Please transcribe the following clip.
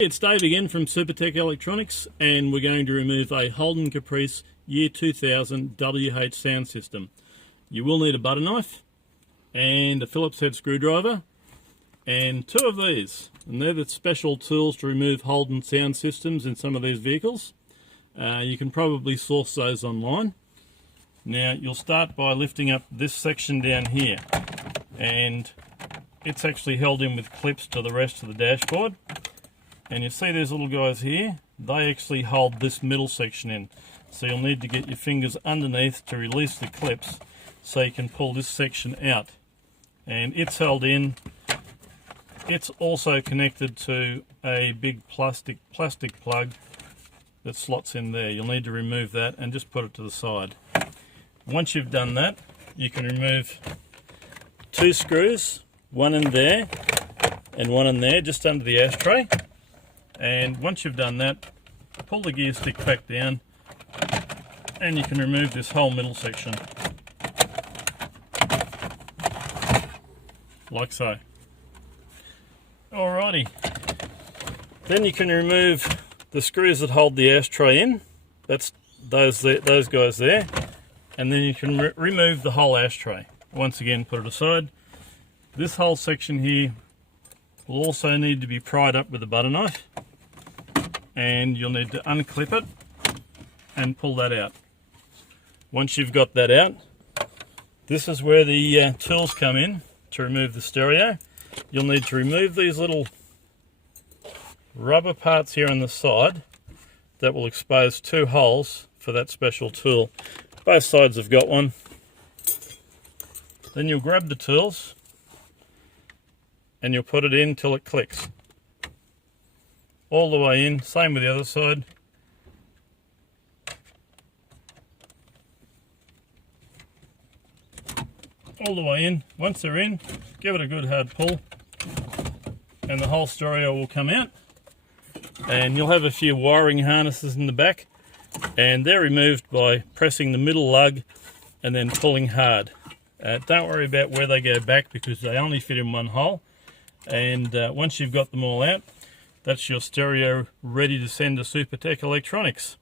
It's Dave again from Supertech Electronics, and we're going to remove a Holden Caprice Year 2000 WH sound system. You will need a butter knife and a Phillips head screwdriver and two of these, and they're the special tools to remove Holden sound systems in some of these vehicles. You can probably source those online. Now you'll start by lifting up this section down here, and it's actually held in with clips to the rest of the dashboard. And you see these little guys here, they actually hold this middle section in. So you'll need to get your fingers underneath to release the clips so you can pull this section out. And it's held in. It's also connected to a big plastic plug that slots in there. You'll need to remove that and just put it to the side. Once you've done that, you can remove two screws, one in there and one in there just under the ashtray. And once you've done that, pull the gear stick back down and you can remove this whole middle section, like so. Alrighty, then you can remove the screws that hold the ashtray in. That's those guys there, and then you can remove the whole ashtray. Once again, put it aside. This whole section here will also need to be pried up with a butter knife, and you'll need to unclip it and pull that out. Once you've got that out, this is where the tools come in to remove the stereo. You'll need to remove these little rubber parts here on the side that will expose two holes for that special tool. Both sides have got one. Then you'll grab the tools and you'll put it in till it clicks. All the way in, same with the other side. All the way in. Once they're in, give it a good hard pull and the whole stereo will come out. And you'll have a few wiring harnesses in the back, and they're removed by pressing the middle lug and then pulling hard. Don't worry about where they go back because they only fit in one hole. And once you've got them all out, that's your stereo ready to send to Supertech Electronics.